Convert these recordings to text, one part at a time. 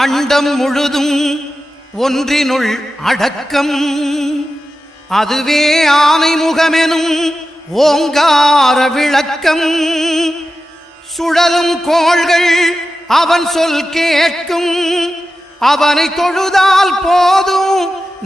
அண்டம் முழுதும் ஒன்றினுள் அடக்கம். அதுவே ஆனை முகமெனும் ஓங்கார விளக்கம். சுழலும் கோள்கள் அவன் சொல் கேட்கும். அவனை தொழுதால் போதும்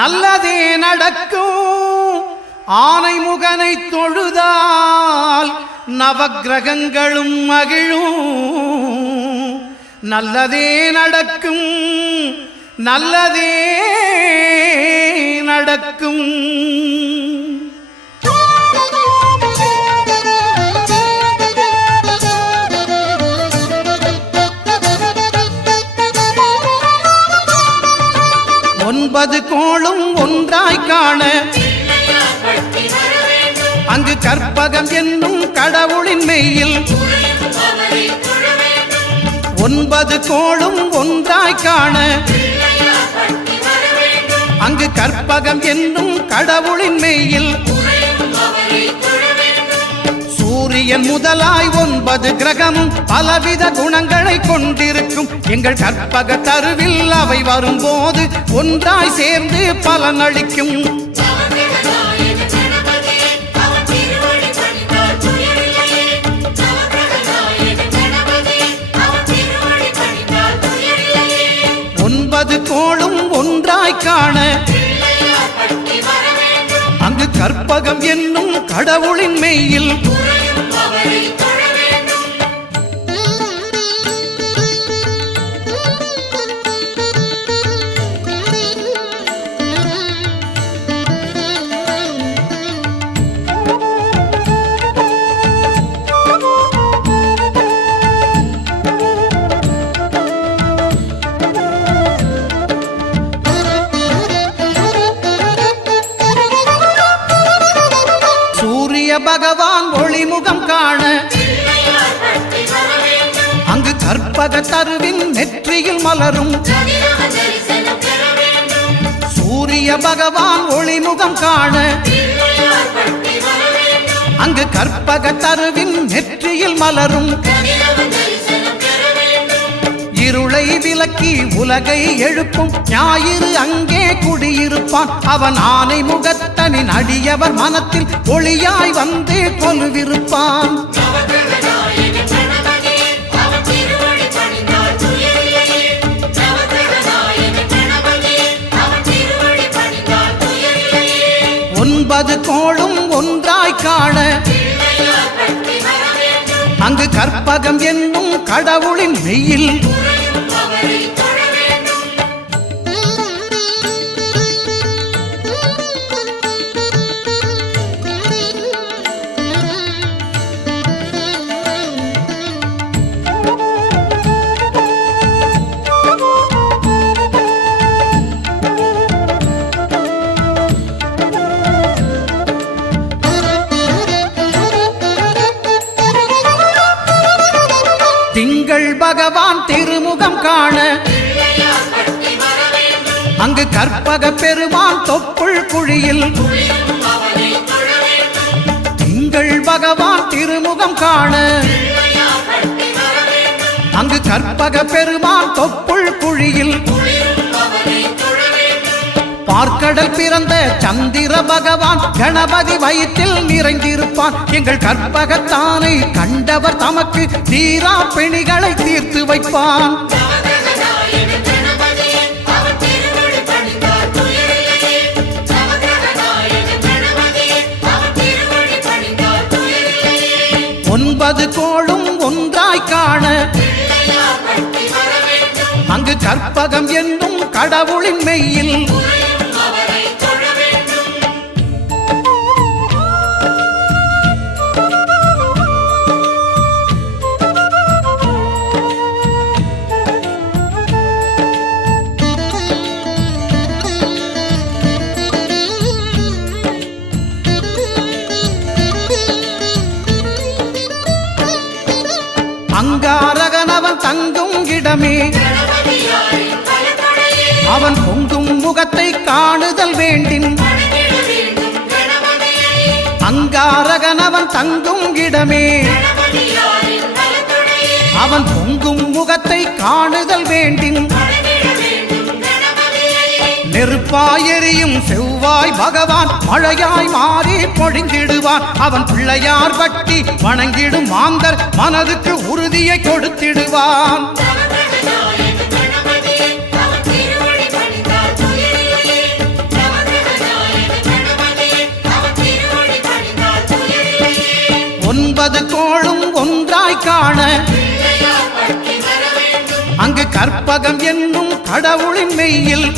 நல்லதே நடக்கும். ஆனை முகனை தொழுதால் நவக்கிரகங்களும் மகிழும். நல்லதே நடக்கும், நல்லதே நடக்கும். ஒன்பது கோளும் ஒன்றாய் காண அங்கு கற்பகம் என்னும் கடவுளின் மெய்யில். ஒன்பது கோளும் ஒன்றாய் காண அங்கு கற்பகம் என்னும் கடவுளின் மெய்யில். சூரியன் முதலாய் 9 கிரகமும் பலவித குணங்களை கொண்டிருக்கும். எங்கள் கற்பக தருவில் அவை வரும்போது ஒன்றாய் சேர்ந்து பலனளிக்கும். ஒன்பது கோளும் ஒன்றாய் காண அங்கு கற்பகம் என்னும் கடவுளின் மெய்யில். பகவான் ஒளிமுகம் காண அங்கு கற்பக தருவின் நெற்றியில் மலரும். சூரிய பகவான் ஒளிமுகம் காண அங்கு கற்பக தருவின் நெற்றியில் மலரும். இருளை விலக்கி உலகை எழுப்பும் ஞாயிறு அங்கே குடியிருப்பான். அவன் ஆனை முகத்தனின் அடியவர் மனத்தில் ஒளியாய் வந்து கொலுவிருப்பான். ஒன்பது கோளும் ஒன்றாய் காண அங்கு கற்பகம் என்னும் கடவுளின் மெய்யில். திங்கள் பகவான் திருமுகம் காண அங்கு கற்பக பெருமான் தொப்புள் குழியில். திங்கள் பகவான் திருமுகம் காண அங்கு கற்பக பெருமான் தொப்புள் குழியில். பார்க்கடல் பிறந்த சந்திர பகவான் கணபதி வயிற்றில் நிறைந்திருப்பான். எங்கள் கற்பகத்தானை கண்டவர் தமக்கு தீரா பிணிகளை தீர்த்து வைப்பான். ஒன்பது கோளும் ஒன்றாய் காண அங்கு கற்பகம் என்னும் கடவுளின் மெய்யில். அங்காரகனவன் தங்கும் இடமே அவன் பொங்கும் முகத்தை காணுதல் வேண்டின். அங்காரகனவன் தங்கும் இடமே அவன் பொங்கும் முகத்தை காணுதல் வேண்டின் நெருப்பாய் எரியும் செவ்வாய் பகவான் மழையாய் மாறி பொழிந்திடுவான் அவன் பிள்ளையார் பட்டி வணங்கிடும் மாந்தர் மனதுக்கு உறுதியை கொடுத்திடுவான் ஒன்பது கோளும் ஒன்றாய் காண அங்கு கற்பகம் என்னும் கடவுளின் மெய்யில்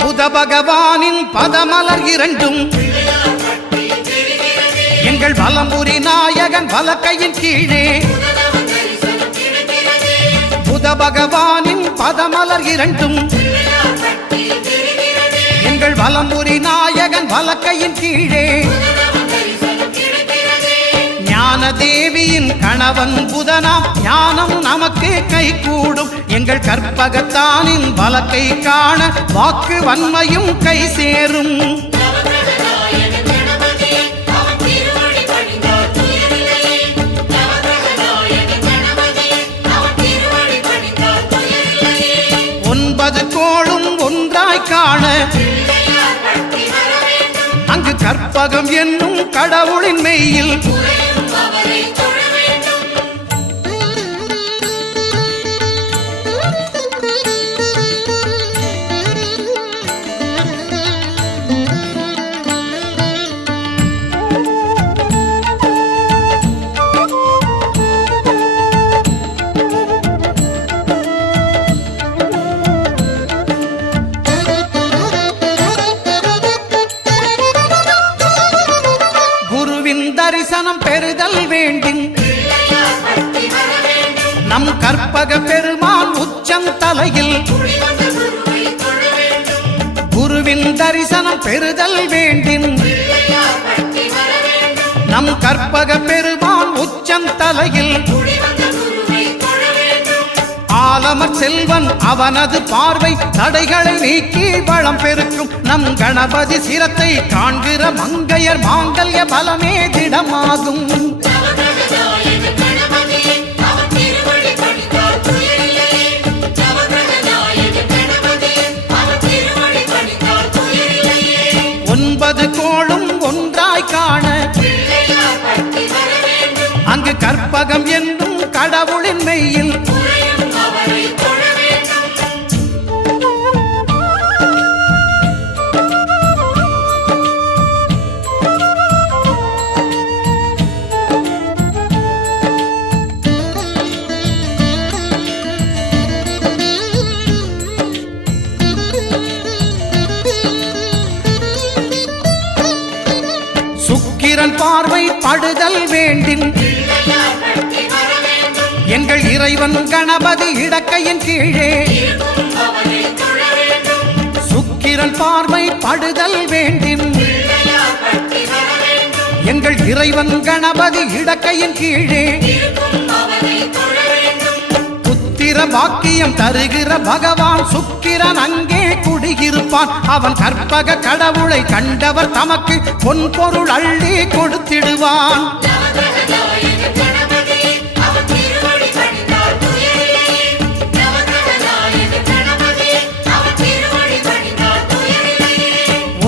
புத பகவானின் பதமலர் இரண்டும் எங்கள் வலம்புரி நாயகன் வலக்கையின் கீழே புத பகவானின் பதமலர் இரண்டும் எங்கள் வலம்புரி நாயகன் வலக்கையின் கீழே ஞான தேவியின் கணவன் புதனாம் ஞானம் நமக்கு கைகூடும் எங்கள் கற்பகத்தானின் வலக்கை காண வாக்கு வன்மையும் கை சேரும் ஒன்பது கோளும் ஒன்றாய் காண அங்கு கற்பகம் என்னும் கடவுளின் மெய்யில் தரிசனம் பெறுதல் வேண்டின் நம் கற்பக பெருமான் உச்சம் தலையில் குருவின் தரிசனம் பெறுதல் வேண்டின் நம் கற்பக பெருமான் உச்சம் தலையில் ஆலமர் செல்வன் அவனது பார்வை தடைகளை நீக்கி வளம் பெருக்கும் நம் கணபதி சிரத்தை காண்கிற மங்கையர் மாங்கல்ய பலமே திடமாகும் ஒன்பது கோளும் ஒன்றாய் காண அங்கு கற்பகம் என்னும் கடவுளின் மெய்யில் சுக்கிரன் பார்வை படுதல் வேண்டின் எங்கள் இறைவன் கணபதி இடக்கையின் கீழே சுக்கிரன் பார்வை படுதல் வேண்டின் எங்கள் இறைவன் கணபதி இடக்கையின் கீழே புத்திர பாக்கியம் தருகிற பகவான் சுக்கிரன் அங்கே குடியிருப்பான் அவன் கற்பக கடவுளை கண்டவர் தமக்கு பொன் பொருள் அள்ளி கொடுத்திடுவான்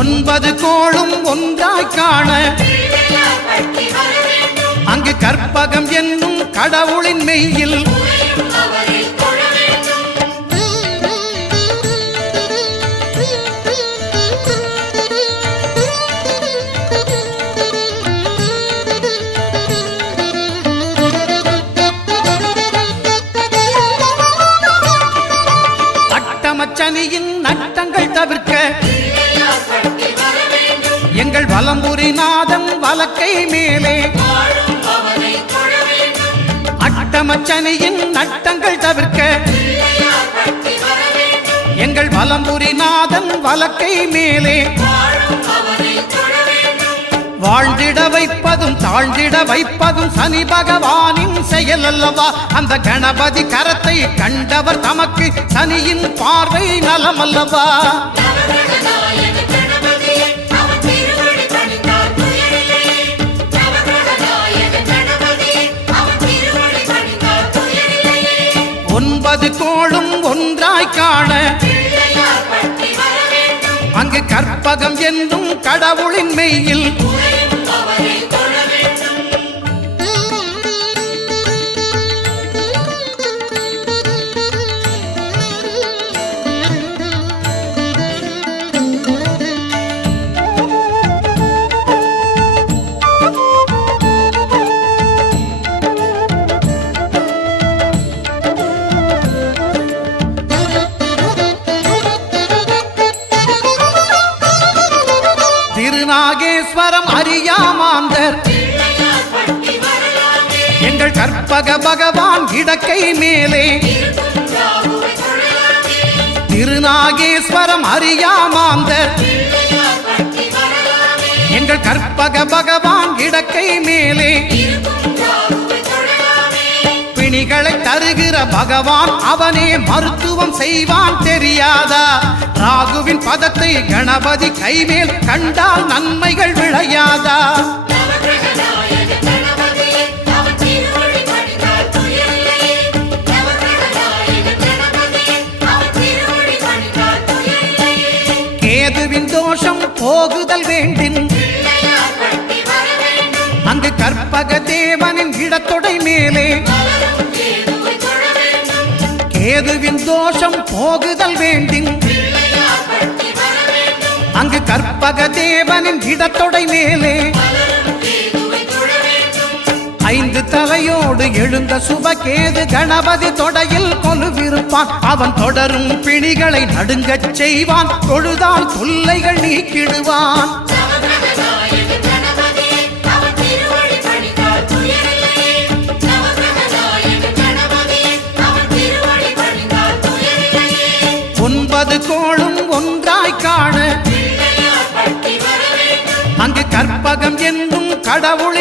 ஒன்பது கோளும் ஒன்றாய் காண அங்கு கற்பகம் என்னும் கடவுளின் மெய்யில் அட்டமச்சனியின் நட்டங்கள் தவிர்க்க எங்கள் வலம்புரி நாதன் வலக்கை மேலே அட்டமச்சனியின் நட்டங்கள் தவிர்க்க எங்கள் வலம்புரி நாதன் வலக்கை மேலே வாழ்ந்திட வைப்பதும் தாழ்ந்திட வைப்பதும் சனி பகவானின் செயல் அல்லவா? அந்த கணபதி கரத்தை கண்டவர் தமக்கு சனியின் பார்வை நலம் அல்லவா? ஒன்பது கோளும் ஒன்றாய் காண அங்கு கற்பகம் என்னும் கடவுளின் மெய்யில் திருநாகேஸ்வரம் அறியாமாந்தர் எங்கள் கற்பக பகவான் இடக்கை மேலே. திருநாகேஸ்வரம் அறியாமாந்தர் எங்கள் கற்பக பகவான் இடக்கை மேலே. பிணிகளை தருகிற பகவான் அவனே மருத்துவம் செய்வான் தெரியாதா? ராகுவின் பதத்தை கணபதி கைமேல் கண்டால் நன்மைகள் விளையாதா? கேதுவின் தோஷம் போகுதல் வேண்டின் அங்கு கற்பக தேவனின் இடத்தொடை மேலே. கேதுவின் தோஷம் போகுதல் வேண்டின் அங்கு கற்பக தேவனின் இடத்தொடை மேலே. ஐந்து தலையோடு எழுந்த சுபகேது கணபதி தொடையில் கொலுவிருப்பான். அவன் தொடரும் பிணிகளை நடுங்கச் செய்வான். தொழுதால் தொல்லைகள் நீக்கிடுவான். ஒன்பது கோளும் ஒன்றாய் காண அங்கு கற்பகம் என்னும் கடவுள்